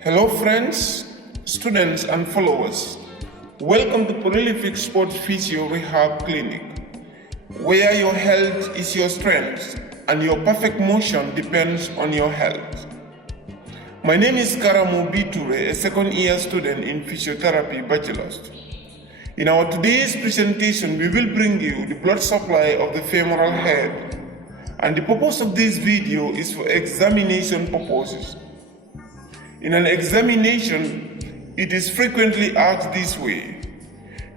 Hello friends, students and followers. Welcome to Prolific Sports Physio Rehab Clinic, where your health is your strength and your perfect motion depends on your health. My name is Touray, a second year student in Physiotherapy Bachelor's. In our today's presentation, we will bring you the blood supply of the femoral head, and the purpose of this video is for examination purposes. In an examination, it is frequently asked this way: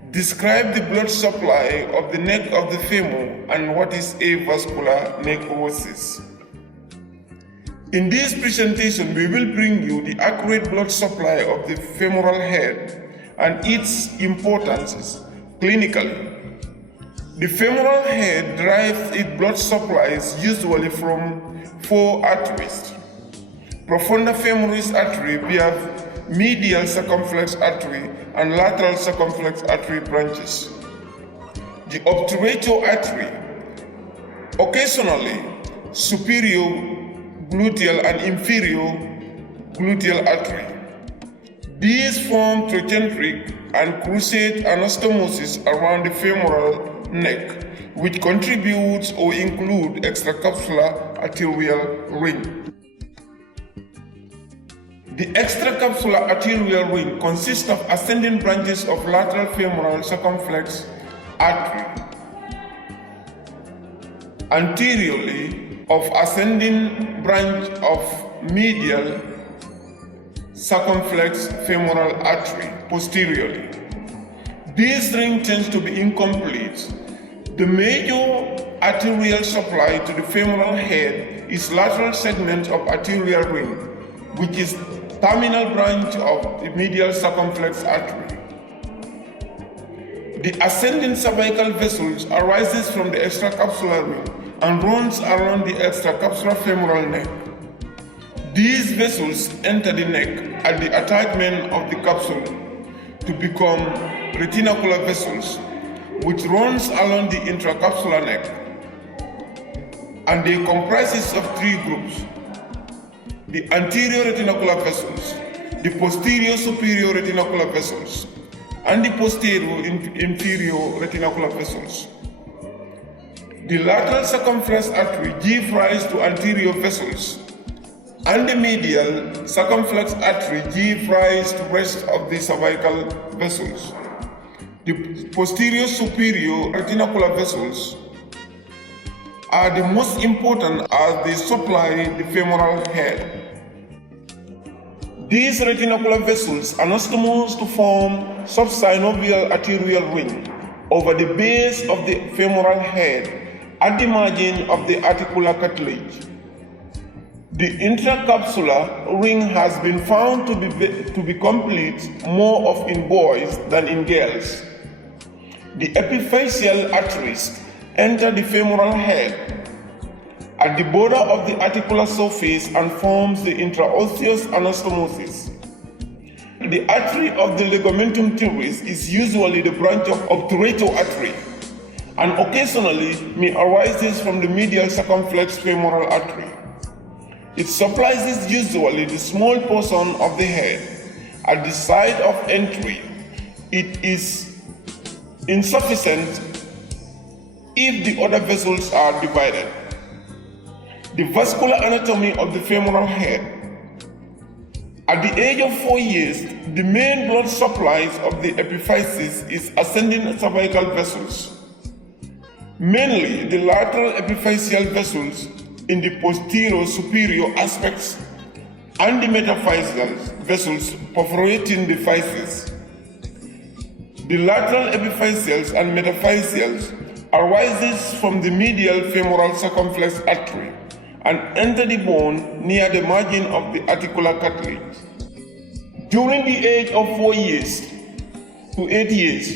describe the blood supply of the neck of the femur and what is avascular necrosis. In this presentation, we will bring you the accurate blood supply of the femoral head and its importances clinically. The femoral head derives its blood supplies usually from four arteries: profunda femoris artery via medial circumflex artery and lateral circumflex artery branches, the obturator artery, occasionally superior gluteal and inferior gluteal artery. These form trochanteric and cruciate anastomosis around the femoral neck, which contributes or include extracapsular arterial ring. The extracapsular arterial ring consists of ascending branches of lateral femoral circumflex artery, anteriorly of ascending branch of medial circumflex femoral artery, posteriorly. This ring tends to be incomplete. The major arterial supply to the femoral head is lateral segment of arterial ring, which is terminal branch of the medial circumflex artery. The ascending cervical vessels arises from the extracapsular ring and runs around the extracapsular femoral neck. These vessels enter the neck at the attachment of the capsule to become retinacular vessels, which runs along the intracapsular neck, and they comprises of three groups: the anterior retinacular vessels, the posterior superior retinacular vessels, and the posterior inferior retinacular vessels. The lateral circumflex artery gives rise to anterior vessels, and the medial circumflex artery gives rise to rest of the cervical vessels. The posterior superior retinacular vessels are the most important as they supply the femoral head. These retinacular vessels anastomose to form subsynovial arterial ring over the base of the femoral head at the margin of the articular cartilage. The intracapsular ring has been found to be complete more often in boys than in girls. The epiphyseal arteries enter the femoral head at the border of the articular surface and forms the intraosseous anastomosis. The artery of the ligamentum teres is usually the branch of obturator artery, and occasionally may arise from the medial circumflex femoral artery. It supplies usually the small portion of the head at the site of entry. It is insufficient if the other vessels are divided. The vascular anatomy of the femoral head. At the age of 4 years, the main blood supplies of the epiphysis is ascending cervical vessels, mainly the lateral epiphyseal vessels in the posterior superior aspects and the metaphyseal vessels perforating the physis. The lateral epiphyseals and metaphyseals arises from the medial femoral circumflex artery and enter the bone near the margin of the articular cartilage. During the age of 4 years to 8 years,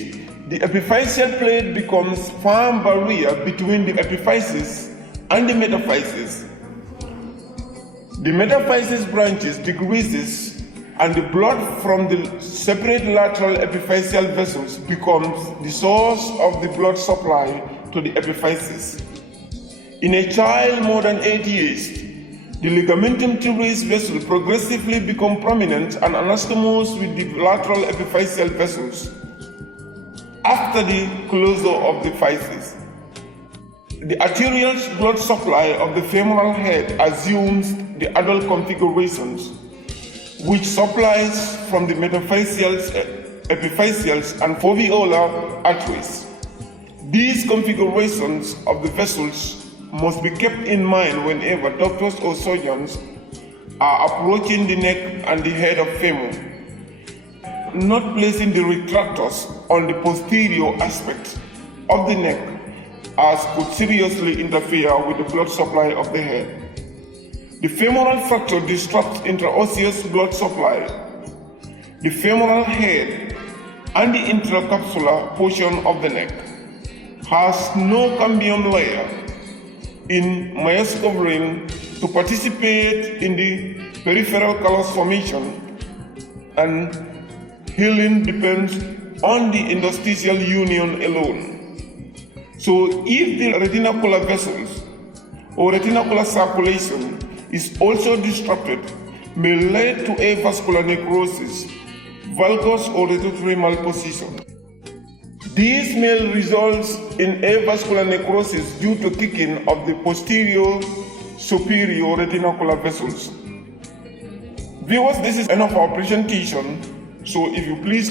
the epiphyseal plate becomes firm barrier between the epiphysis and the metaphysis. The metaphysis branches decreases and the blood from the separate lateral epiphyseal vessels becomes the source of the blood supply to the epiphysis. In a child more than 8 years, The ligamentum teres vessel progressively become prominent and anastomosed with the lateral epiphyseal vessels after the closure of the physis. The arterial blood supply of the femoral head assumes the adult configurations, which supplies from the metaphyseals, epiphyseals, and foveolar arteries. These configurations of the vessels must be kept in mind whenever doctors or surgeons are approaching the neck and the head of femur. Not placing the retractors on the posterior aspect of the neck, as could seriously interfere with the blood supply of the head. The femoral fracture disrupts intraosseous blood supply. The femoral head and the intracapsular portion of the neck has no cambium layer in mesh covering to participate in the peripheral callus formation, and healing depends on the interstitial union alone. So if the retinacular vessels or retinacular circulation is also disrupted, may lead to avascular necrosis, valgus or retinotomy malposition. These may result in avascular necrosis due to thickening of the posterior superior retinacular vessels. Viewers, this is enough of our presentation. So if you please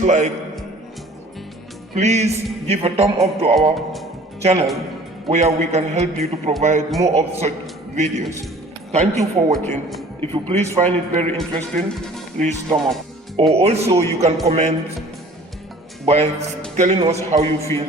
give a thumb up to our channel where we can help you to provide more of such videos. Thank you for watching. If you please find it very interesting, please thumb up. Or also you can comment by telling us how you feel